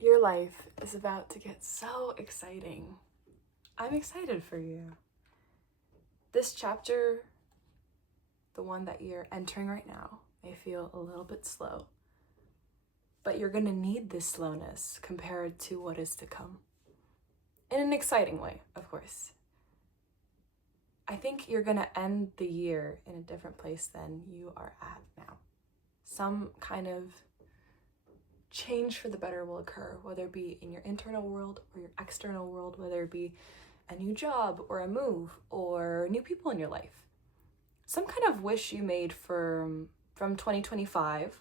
Your life is about to get so exciting. I'm excited for you. This chapter, the one that you're entering right now, may feel a little bit slow, but you're gonna need this slowness compared to what is to come. In an exciting way, of course. I think you're gonna end the year in a different place than you are at now. Some kind of change for the better will occur, whether it be in your internal world or your external world, whether it be a new job or a move or new people in your life. Some kind of wish you made from 2025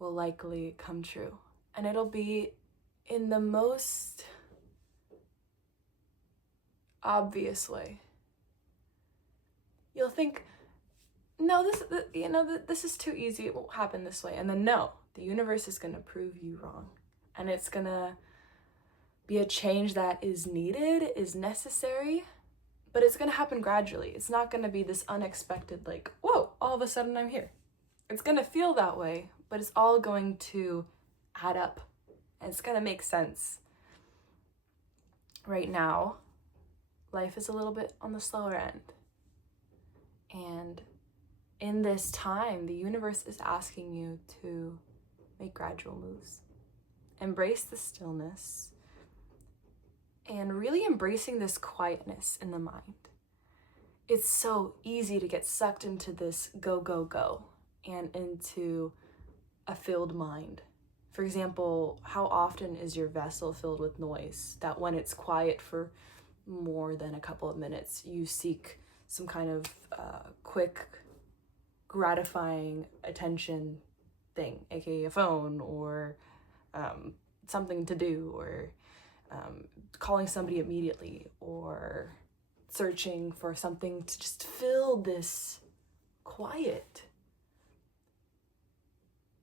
will likely come true, and it'll be in the most obvious way. You'll think, no, this is too easy, it won't happen this way. And then no, the universe is gonna prove you wrong. And it's gonna be a change that is needed, is necessary, but it's gonna happen gradually. It's not gonna be this unexpected, like, whoa, all of a sudden I'm here. It's gonna feel that way, but it's all going to add up and it's gonna make sense. Right now, life is a little bit on the slower end. And in this time, the universe is asking you to make gradual moves. Embrace the stillness and really embracing this quietness in the mind. It's so easy to get sucked into this go, go, go and into a filled mind. For example, how often is your vessel filled with noise that when it's quiet for more than a couple of minutes, you seek some kind of quick, gratifying attention thing, aka a phone or something to do, or calling somebody immediately, or searching for something to just fill this quiet.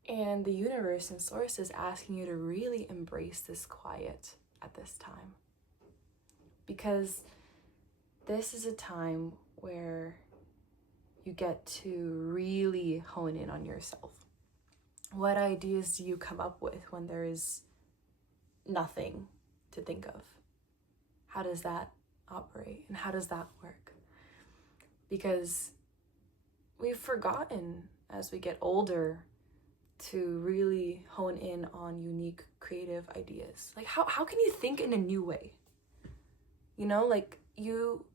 And the universe and source is asking you to really embrace this quiet at this time. Because this is a time where you get to really hone in on yourself. What ideas do you come up with when there is nothing to think of? How does that operate and how does that work? Because we've forgotten as we get older to really hone in on unique creative ideas. Like how can you think in a new way? You know, like you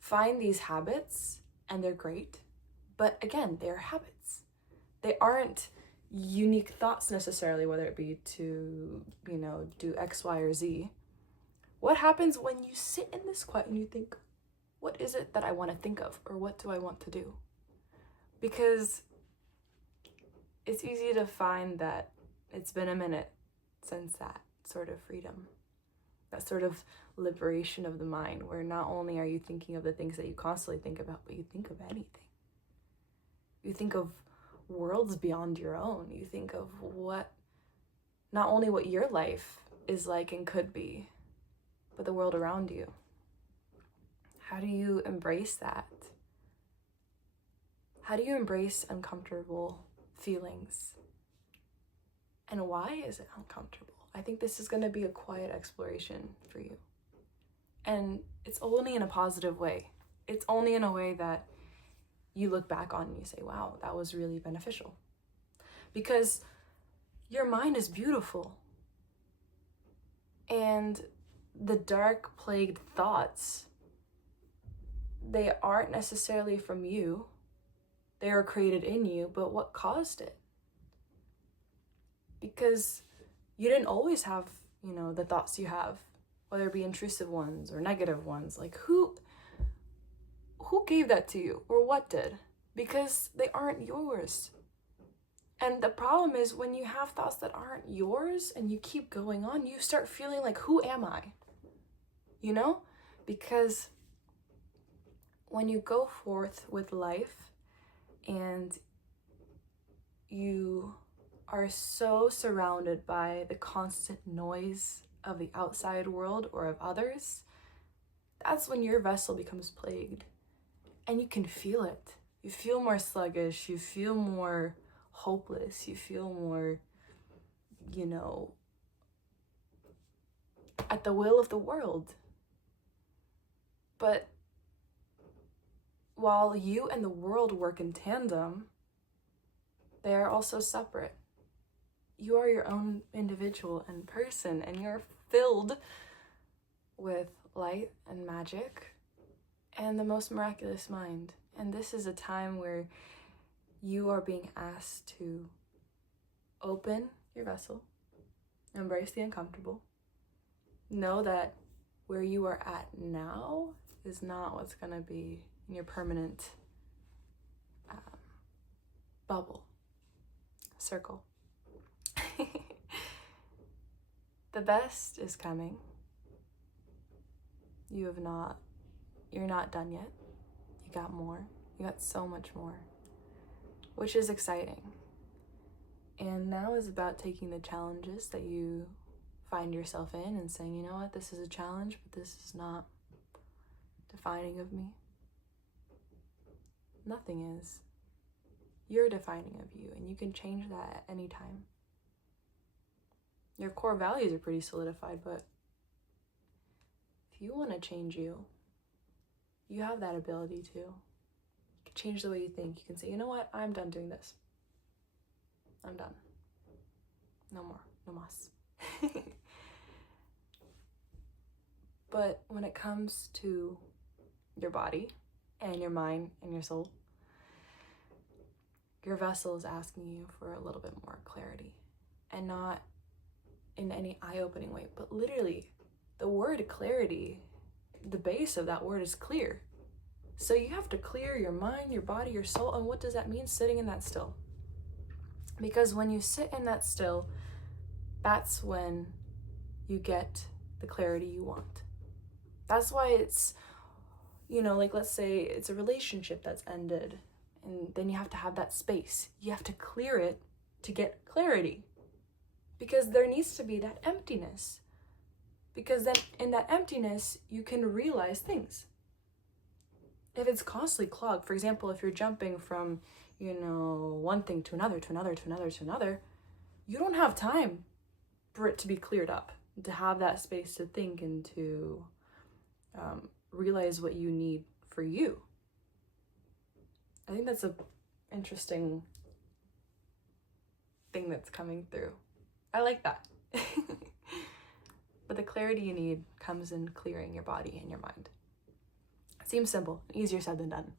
find these habits and they're great, but again, they're habits. They aren't unique thoughts necessarily, whether it be to, do X, Y, or Z. What happens when you sit in this quiet and you think, what is it that I want to think of, or what do I want to do? Because it's easy to find that it's been a minute since that sort of freedom, that sort of liberation of the mind, where not only are you thinking of the things that you constantly think about, but you think of anything. You think of worlds beyond your own. You think of not only what your life is like and could be, but the world around you. How do you embrace that? How do you embrace uncomfortable feelings? And why is it uncomfortable? I think this is going to be a quiet exploration for you. And it's only in a positive way. It's only in a way that you look back on and you say, wow, that was really beneficial. Because your mind is beautiful. And the dark, plagued thoughts, they aren't necessarily from you. They are created in you, but what caused it? Because you didn't always have, the thoughts you have, whether it be intrusive ones or negative ones. Like who gave that to you, or what did? Because they aren't yours. And the problem is when you have thoughts that aren't yours and you keep going on, you start feeling like, who am I? Because when you go forth with life and you are so surrounded by the constant noise of the outside world or of others, that's when your vessel becomes plagued. And you can feel it. You feel more sluggish, you feel more hopeless, you feel more, at the will of the world. But while you and the world work in tandem, they are also separate. You are your own individual and person, and you're filled with light and magic and the most miraculous mind. And this is a time where you are being asked to open your vessel, embrace the uncomfortable, know that where you are at now is not what's going to be in your permanent bubble, circle. The best is coming. You're not done yet. You got more. You got so much more, which is exciting. And now is about taking the challenges that you find yourself in and saying, you know what, this is a challenge, but this is not defining of me. Nothing is. You're defining of you, and you can change that at any time. Your core values are pretty solidified, but if you want to change you, you have that ability to. You can change the way you think. You can say, you know what, I'm done doing this. I'm done. No more. No mas. But when it comes to your body and your mind and your soul, your vessel is asking you for a little bit more clarity, and not in any eye-opening way, but literally the word clarity, the base of that word is clear. So you have to clear your mind, your body, your soul. And what does that mean? Sitting in that still. Because when you sit in that still, that's when you get the clarity you want. That's why it's, like let's say it's a relationship that's ended, and then you have to have that space. You have to clear it to get clarity, because there needs to be that emptiness. Because then in that emptiness, you can realize things. If it's constantly clogged, for example, if you're jumping from, one thing to another, to another, to another, to another, you don't have time for it to be cleared up, to have that space to think and to realize what you need for you. I think that's an interesting thing that's coming through. I like that. But the clarity you need comes in clearing your body and your mind. It seems simple, easier said than done.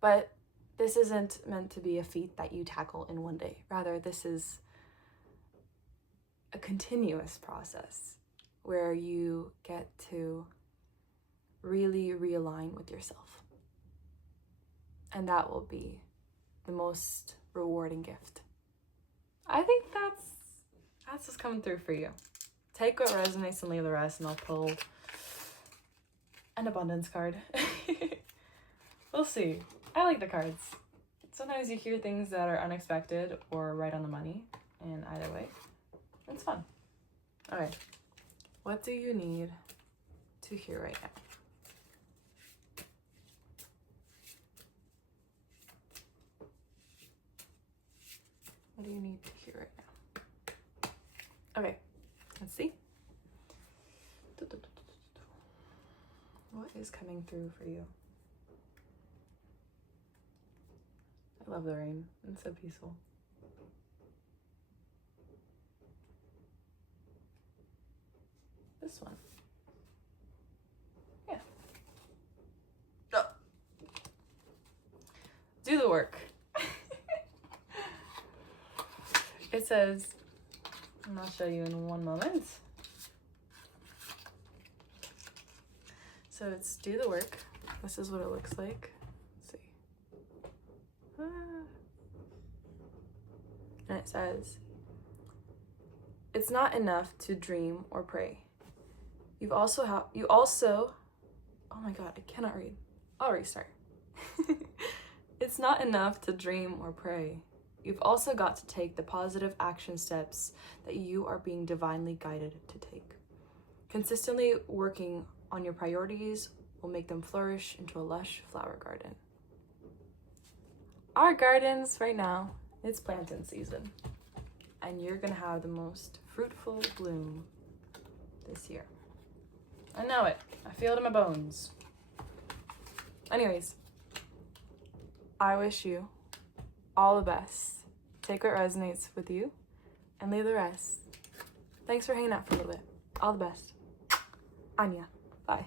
But this isn't meant to be a feat that you tackle in one day. Rather, this is a continuous process where you get to really realign with yourself. And that will be the most rewarding gift. I think that's what's coming through for you. Take what resonates and leave the rest, and I'll pull an abundance card. We'll see. I like the cards. Sometimes you hear things that are unexpected or right on the money, and either way, it's fun. Okay, what do you need to hear right now? What do you need to hear right now? Okay, let's see. What is coming through for you? I love the rain. It's so peaceful. This one. Yeah. Oh. Do the work. It says, and I'll show you in one moment. So it's do the work. This is what it looks like. Let's see. And it says, it's not enough to dream or pray. You also, oh my God, I cannot read. I'll restart. It's not enough to dream or pray. You've also got to take the positive action steps that you are being divinely guided to take. Consistently working on your priorities will make them flourish into a lush flower garden. Our gardens right now, it's planting season, and you're gonna have the most fruitful bloom this year. I know it. I feel it in my bones. Anyways, I wish you all the best. Take what resonates with you and leave the rest. Thanks for hanging out for a little bit. All the best. Anya. Bye.